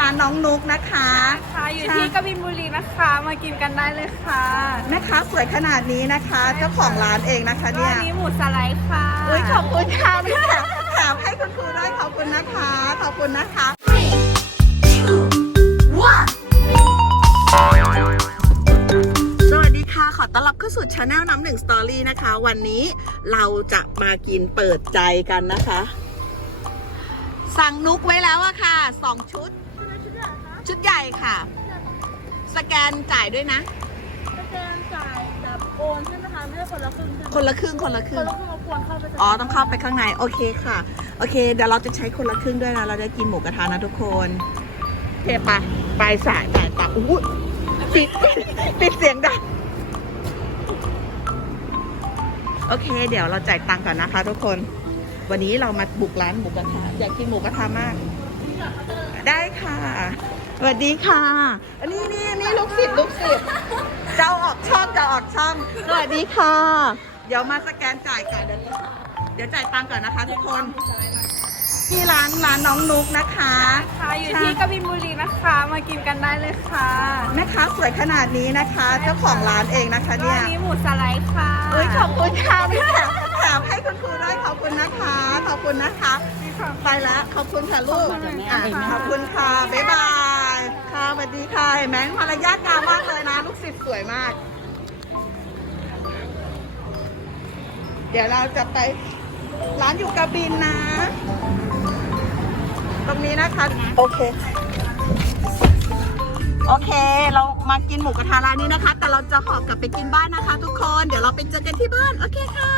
ร้านน้องนุกนะคะค่ะอยู่ที่กบินบุรีนะคะ มากินกันได้เลยค่ะแม่ค้าสวยขนาดนี้นะคะ เจ้าของร้านเองนะคะก็เนี่ยอันนี้หมูสไลด์ค่ะอุ้ยขอบคุณค่ะพี่แถมแถมให้คุณครูด้วยขอบคุณนะคะ ขอบคุณนะคะสวัสดีค่ะขอต้อนรับเข้าสู่ช anel น้ำหนึ่งสตอรี่นะคะ วันนี้เราจะมากินเปิดใจกันนะคะ สั่งนุกไว้แล้วอะค่ะสองชุด ชุดใหญ่ค่ะ สแกนจ่ายด้วยนะ สแกนจ่ายแบบโอนใช่ไหมคะไม่ใช่คนละครึ่งใช่ไหมคนละครึ่งคนละคครึ่นง ละครึ่งเราควรเข้าไปสแกนอ๋อ ต้องเข้าไปข้างใน โอเคค่ะ โอเค เดี๋ยวเราจะใช้คนละครึ่งด้วยนะ เราจะกินหมูกระทะนะทุกคน โอเคไป ไปสายจ่ายตังค์อู้ปิดปิดเสียงดัง โอเค เดี๋ยวเราจ่ายตังค์ก่อนนะคะทุกคน วันนี้เรามาบุกร้านหมูกระทะ อยากกินหมูกระทะมาก ได้ค่ะ สวัสดีค่ะ อันนี้นี่นี่ลูกศิษย์ลูกศิษย์จะเอาออกช่องจะเอาออกช่อง สวัสดีค่ะ เดี๋ยวมาสแกนจ่ายก่อนเดี๋ยวเดี๋ยวจ่ายตังค์ก่อนนะคะทุกคน ที่ร้านร้านน้องนุกนะคะ ค่ะอยู่ที่กบินบุรีนะคะ มากินกันได้เลยค่ะแม่ค้าสวยขนาดนี้นะคะ เจ้าของร้านเองนะคะก็เนี่ยอันนี้หมูสไลด์ค่ะอุ้ยขอบคุณค่ะพี่แถมแถมให้คุณครูด้วยขอบคุณนะคะ ขอบคุณนะคะ ไปแล้วขอบคุณค่ะลูกอะขอบคุณค่ะบ๊ายบาย ค่ะสวัสดีค่ะเห็นไหมมารยาทงามมากเลยนะ ลูกศิษย์สวยมาก เดี๋ยวเราจะไปร้านอยู่กระบินนะ ตรงนี้นะคะ โอเค โอเค เรามากินหมูกระทะร้านนี้นะคะ แต่เราจะหอกลับไปกินบ้านนะคะ ทุกคน เดี๋ยวเราไปเจอกันที่บ้าน โอเคค่ะ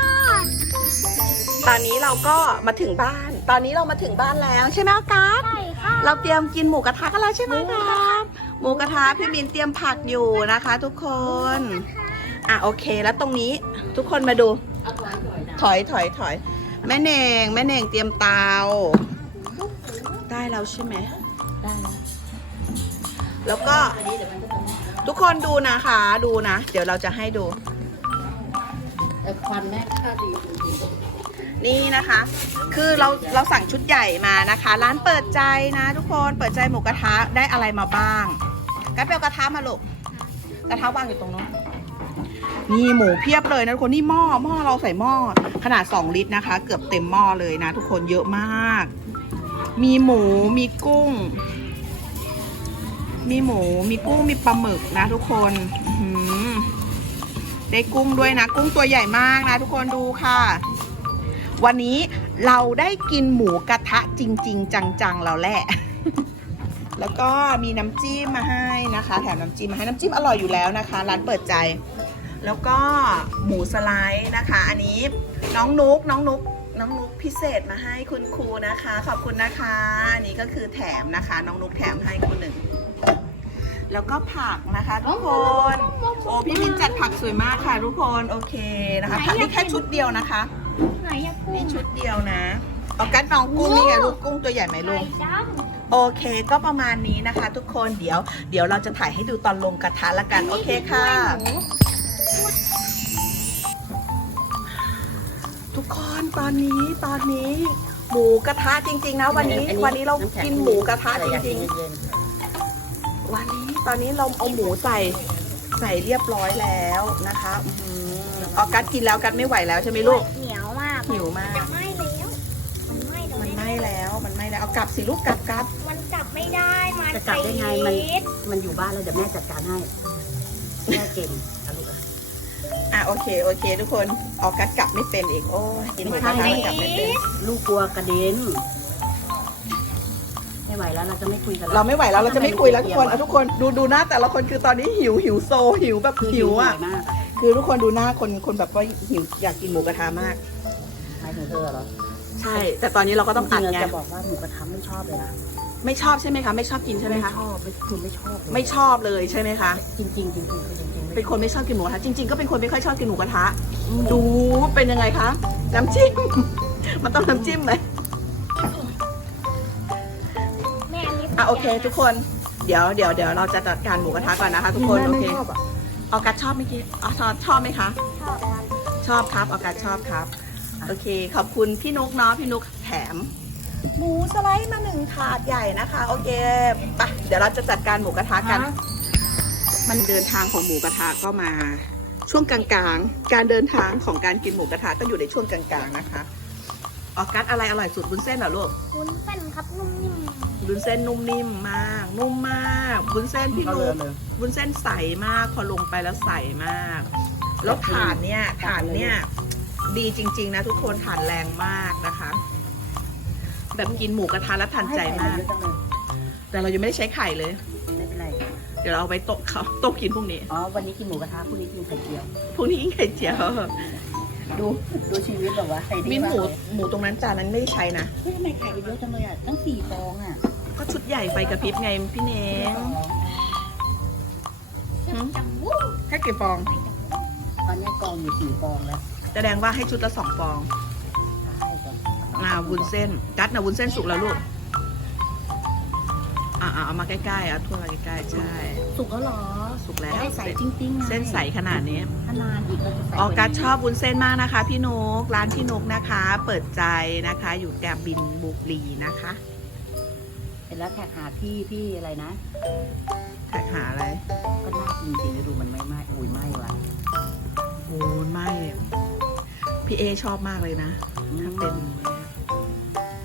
ตอนนี้เราก็มาถึงบ้าน ตอนนี้เรามาถึงบ้านแล้วใช่ไหมอากาศ เราเตรียมกินหมูกระทะกันแล้วใช่ไหมครับ หมูกระทะพี่มินเตรียมผักอยู่นะคะ ทุกคน อะโอเคแล้วตรงนี้ทุกคนมาดู ถอยถอยถอย แม่เน่งแม่เน่งเตรียมเตา ได้แล้วใช่ไหม ได้แล้วแล้วก็อันนี้เดี๋ยวมันจะททุกคนดูนะคะดูนะ เดี๋ยวเราจะให้ดูำแต่ควันแม่ค่าดีจริง นี่นะคะ คือเราเราสั่งชุดใหญ่มานะคะ ร้านเปิดใจนะ ทุกคนเปิดใจหมูกระทะได้อะไรมาบ้างกัดไปเอากระทะมาลูกกระทะวางอยู่ตรงนู้นนี่หมูเพียบเลยนะทุกคนนี่หม้อหม้อเราใส่หม้อขนาด 2 ลิตรนะคะ เกือบเต็มหม้อเลยนะ ทุกคนเยอะมาก มีหมูมีกุ้ง มีหมู มีกุ้งมีปลาหมึกนะ ทุกคนได้กุ้งด้วยนะ กุ้งตัวใหญ่มากนะ ทุกคนดูค่ะ วันนี้เราได้กินหมูกระทะจริง ๆ จังๆ แล้วแหละ แล้วก็มีน้ำจิ้มมาให้นะคะ แถมน้ำจิ้มมาให้น้ำจิ้มอร่อยอยู่แล้วนะคะ ร้านเปิดใจ แล้วก็หมูสไลด์นะคะ อันนี้น้องนุกน้องนุกน้องนุกพิเศษมาให้คุณครูนะคะ ขอบคุณนะคะอันนี้ก็คือแถมนะคะ น้องนุกแถมให้คุณหนึ่งแล้วก็ผักนะคะทุกคน โอ้พี่มินจัดผักสวยมากค่ะทุกคน โอเคนะคะผักนี่แค่ชุดเดียวนะคะ ไหนอยากกุ้นี่งชุดเดียวนะ เอากัดน้องกุ้งนี่ไงลูกกุ้งตัวใหญ่ไหมลูกดโอเคก็ประมาณนี้นะคะ ทุกคนเดี๋ยวเดี๋ยวเราจะถ่ายให้ดูตอนลงกระทะละกันโอเคค่ะทุกคนตอนนี้ตอนนี้ หมูกระทะจริง ๆ นะ วันนี้วันนี้เรากินหมูกระทะจริง ๆ วันนี้ตอนนี้เราเอาหมูใส่ใส่เรียบร้อยแล้วนะคะอื้อหือออกัดกินแล้วกัดไม่ไหวแล้วใช่ไหมลูก เหนียวมาก หิวมากไหม้แล้ว มันไหม้แล้วมันไหม้แล้ว มันไหม้แล้ว เอากลับสิลูกกลับกลับ มันจับไม่ได้ มันจะกลับได้ไงมัน มันอยู่บ้านแล้วเดี๋ยวแม่จัดการให้ แม่เก่งเอาลูกอะอะโอเคโอเค ทุกคนออกกัดกลับไม่เป็นอีกโอ้ยกินหมูกระทะแล้วกลับไม่เป็น ลูกกลัวกระเด็น ไม่ไหวแล้วเราจะไม่คุยกันแล้ว เราไม่ไหวแล้วเราจะไม่คุยแล้วทุกคนอะทุกคนดูดูหน้าแต่ละคนคือตอนนี้หิวหิวโซหิวแบบคือหิวอะบ่ยมากอะคือทุกคนดูหน้าคนคนแบบว่าหิวอยากกินหมูกระทะมาก หมายถึงเธอเหรอใช่ แต่ตอนนี้เราก็ต้องอัดจริๆไงจะบอกว่าหมูกระทะไม่ชอบเลยนะไม่ชอบใช่ไหมคะ ไม่ชอบกินใช่ไหมคะ ชอบไม่คือไม่ชอบเลยไม่ชอบเลยใช่ไหมคะ จริงๆจริงๆคือจริงๆเป็นคนไม่ชอบกินหมูกระทะ จริง ๆ ก็เป็นคนไม่ค่อยชอบกินหมูกระทะอืมดูเป็นยังไงคะ น้ำจิ้ม มันต้องน้ำจิ้มไหมแม่อันนี้อะโอเค ทุกคน เดี๋ยวเดี๋ยวเดี๋ยวเราจะจัดการหมูกระทะก่อนนะคะ ทุกคนแม่โอไม่เคชอบอะ ออกัสชอบไหมกี้อ๋อชอบชอบไหมคะ ชอบครับ ชอบครับออกัสชอบครับ โอเค ขอบคุณพี่นุกเนาะพี่นุกแถม หมูสไลด์มาหนึ่งถาดใหญ่นะคะ โอเคไปเดี๋ยวเราจะจัดการหมูกระทะกัน มันเดินทางของหมูกระทะก็มา ช่วงกลางๆ การเดินทางของการกินหมูกระทะก็อยู่ในช่วงกลางๆนะคะออกัสอะไรอร่อยสุดบุญเส้นเหรอลูกวุ้นเส้นครับนุ่มนิ่มบุญเส้นนุ่มนิ่มมาก นุ่มมากบุญเส้นพี่เขานุเลืกอเลยบุญเส้นใสมากพอลงไปแล้วใสมาก แล้วฐานเนี่ยฐานเนี่ย ดีจริง ๆ นะทุกคนฐานแรงมากนะคะ แบบกินหมูกระทะแล้วทันใจมากให้ใส่เยอะจังเลยแต่เรายังไม่ได้ใช้ไข่เลย ไม่เป็นไร เดี๋ยวเราเอาไปโต๊ะเขาโต๊ะกินพรุ่งนี้ อ๋อ วันนี้กินหมูกระทะพรุ่งนี้กินไข่เจียว พรุ่งนี้กินไข่เจียว ดูดูชีวิตแบบว่าไข่ดีมีหมูากเลยหมูตรงนั้นจานนั้นไม่ได้ใช้นะเฮ้ยทำไมไข่เยอะจังเลยอะตั้งสี่ฟองอะ ก็ชุดใหญ่ไฟกระพริบไงพี่เน้งหืมจังวู้แค่กี่ฟอง ตอนนี้กองอยู่สี่ฟองแล้วแส ดงว่าให้ชุดละสองฟองใช่จ้ะอ่าวุ้นเส้น กัดนะวุ้นเส้นสุกแล้วลูก อ่าเอามาใกล้ๆเอาถ้วยมาใกล้ๆใช่ สุกแล้วเหรอสุกแล้วจะได้ใส่จริงๆไงเส้นใสขนาดนี้ถ้านานอีกก็จะใส่ออกัสกว่านี้ชอบวุ้นเส้นมากนะคะ พี่นุกร้านพี่นุกนะคะ เปิดใจนะคะ อยู่แกมบินบุรีนะคะเสร็จแล้วแท็กหาพี่พี่อะไรนะแท็กหาอะไร เอชอบมากเลยนะถ้าเป็น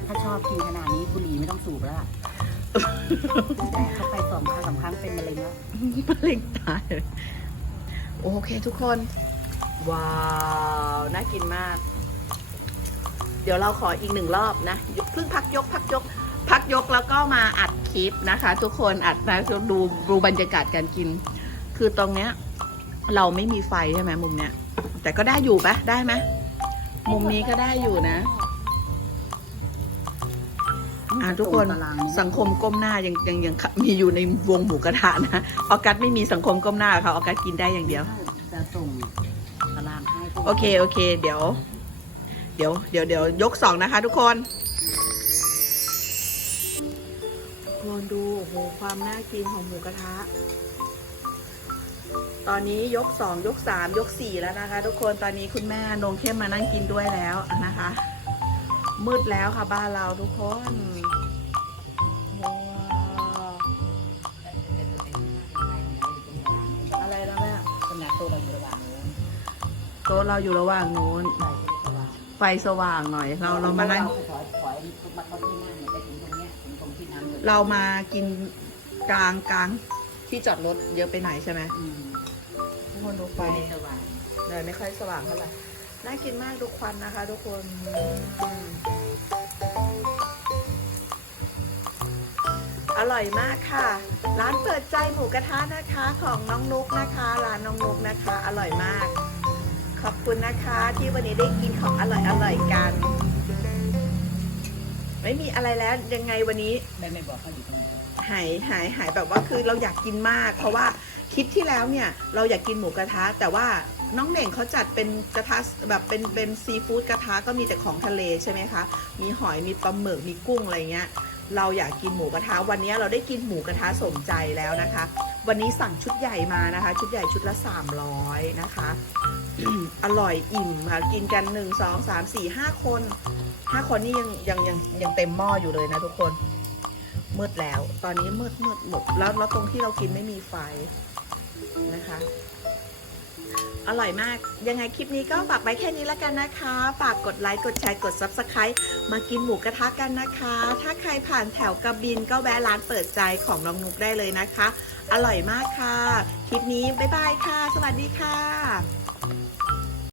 ถ้าชอบกินขนาดนี้บุหรี่ไม่ต้องสูบแล้วล่ะแต่เข้าไปสองครั้งสามครั้งเป็นมะเร็งแล้วมะเร็งตายเลยโอเคทุกคน ว้าว น่ากินมาก เดี๋ยวเราขออีกหนึ่งรอบนะเพิ่งพักยก พักยก พักยกแล้วก็มาอัดคลิปนะคะ ทุกคนอัดนะดูดูบรรยากาศการกิน คือตรงเนี้ย เราไม่มีไฟใช่ไหมมุมเนี้ย แต่ก็ได้อยู่ปะได้ไหม มุมนี้ก็ได้อยู่นะ อ่าทุกคนตารางเยสังคมก้มหน้ายังยังยังมีอยู่ในวงหมูกระทะนะออกัสไม่มีสังคมก้มหน้าค่ะออกัสกินได้อย่างเดียวจะส่งตารางให้พวกโอเคโอเค เดี๋ยว เดี๋ยวเดี๋ยวเดี๋ยวยกสองนะคะ ทุกคนทุกคนดูโอ้โหความน่ากินของหมูกระทะ ตอนนี้ยกสองยกสามยกสี่แล้วนะคะ ทุกคนตอนนี้คุณแม่นงเข้มมานั่งกินด้วยแล้วนะคะ มืดแล้วค่ะบ้านเราทุกคนว้าวอะไรนะแม่ขนาดตัวเราอยู่ระหว่างนี้โต๊ะเราอยู่ระหว่างนู้นใส่ที่ระหว่างไฟสว่างหน่อย เราเรามานั่ง ถอยถอยมาเขาที่นั่งเนี่ยไปถึงตรงเนี้ยถึงตรงที่น้ำเลยเรามากินกลางกลางที่จอดรถเยอะไปไหนใช่ไหม อืม ทุกคนดูไฟไฟสว่างเลยไม่ค่อยสว่างเท่าไหร่ น่ากินมากทุกควันนะคะ ทุกคนอืมอร่อยมากค่ะ ร้านเปิดใจหมูกระทะนะคะของน้องนุกนะคะ ร้านน้องนุกนะคะ อร่อยมาก ขอบคุณนะคะที่วันนี้ได้กินของอร่อยอร่อยกัน ไม่มีอะไรแล้วยังไงวันนี้ แม่ไม่บอกเขาอยู่ตรงไหนหายหายหายแบบว่าคือเราอยากกินมาก เพราะว่า คลิปที่แล้วเนี่ยเราอยากกินหมูกระทะ แต่ว่าน้องเหน่งเขาจัดเป็นกระทะแบบเป็นเป็นซีฟู้ดกระทะก็มีแต่ของทะเลใช่ไหมคะ มีหอยมีปลาหมึกมีกุ้งอะไรเงี้ยเราอยากกินหมูกระทะวันนี้เราได้กินหมูกระทะสมใจแล้วนะคะ วันนี้สั่งชุดใหญ่มานะคะ ชุดใหญ่ชุดละ 300 นะคะ อร่อยอิ่มค่ะกินกันหนึ่งสองสามสี่ห้าคนห้าคนนี่ยังยังยังยังเต็มหม้ออยู่เลยนะทุกคนมืดแล้ว ตอนนี้มืดมืดหมดแล้วแล้วตรงที่เรากินไม่มีไฟ นะคะ อร่อยมาก ยังไงคลิปนี้ก็ฝากไว้แค่นี้แล้วกันนะคะ ฝากกดไลค์ กดแชร์ กด Subscribe มากินหมูกระทะกันนะคะ ถ้าใครผ่านแถวกระบินก็แวะร้านเปิดใจของน้องนุกได้เลยนะคะ อร่อยมากค่ะ คลิปนี้บ๊ายบายค่ะ สวัสดีค่ะ